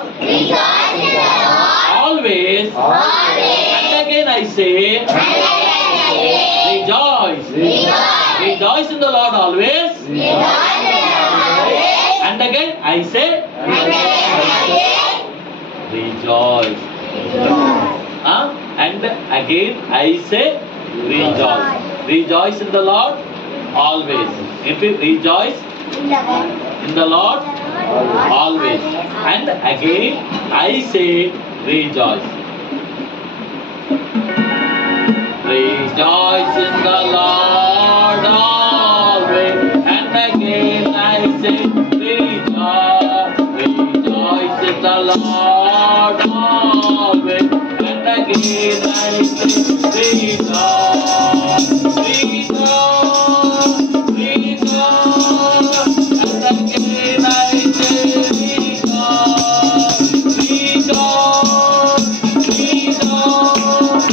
Lord always. And again I say, rejoice. Rejoice in the Lord always. And again I say, rejoice. And again I say, rejoice. Rejoice in the Lord always. If you rejoice in the Lord always. And again I say, rejoice. Rejoice in the Lord always. And again I say, rejoice. Rejoice in the Lord always. And again I say, rejoice. Rejoice. Rejoice. And again I say, rejoice. Rejoice. Rejoice.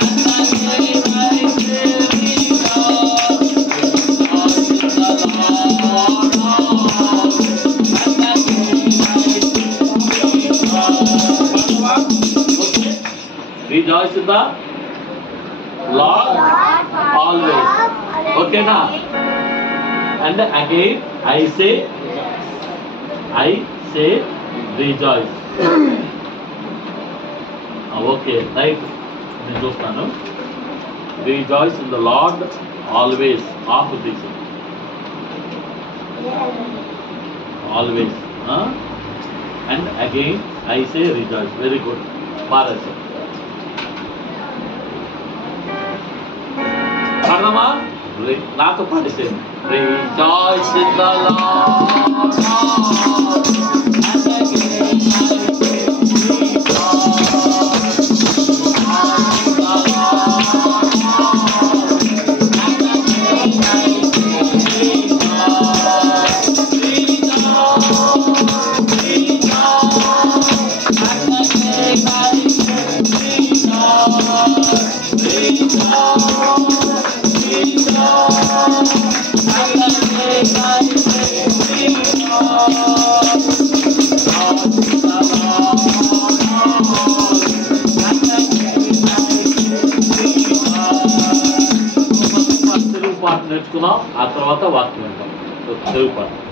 And again I say, rejoice. Rejoice in the Lord always. And again I say, rejoice. Rejoice in the Lord always. Okay na? And again I say rejoice. Okay, right. నేను చూస్తాను. Rejoice in the Lord always. Half of this. Always. And again I say rejoice. Very good. Bharat. పాడదామా? నాతో పాడిసేయండి. Rejoice in the Lord. And again I say నేర్చుకున్నాం. ఆ తర్వాత వాక్యం వింటాం. తెలుగు పాట.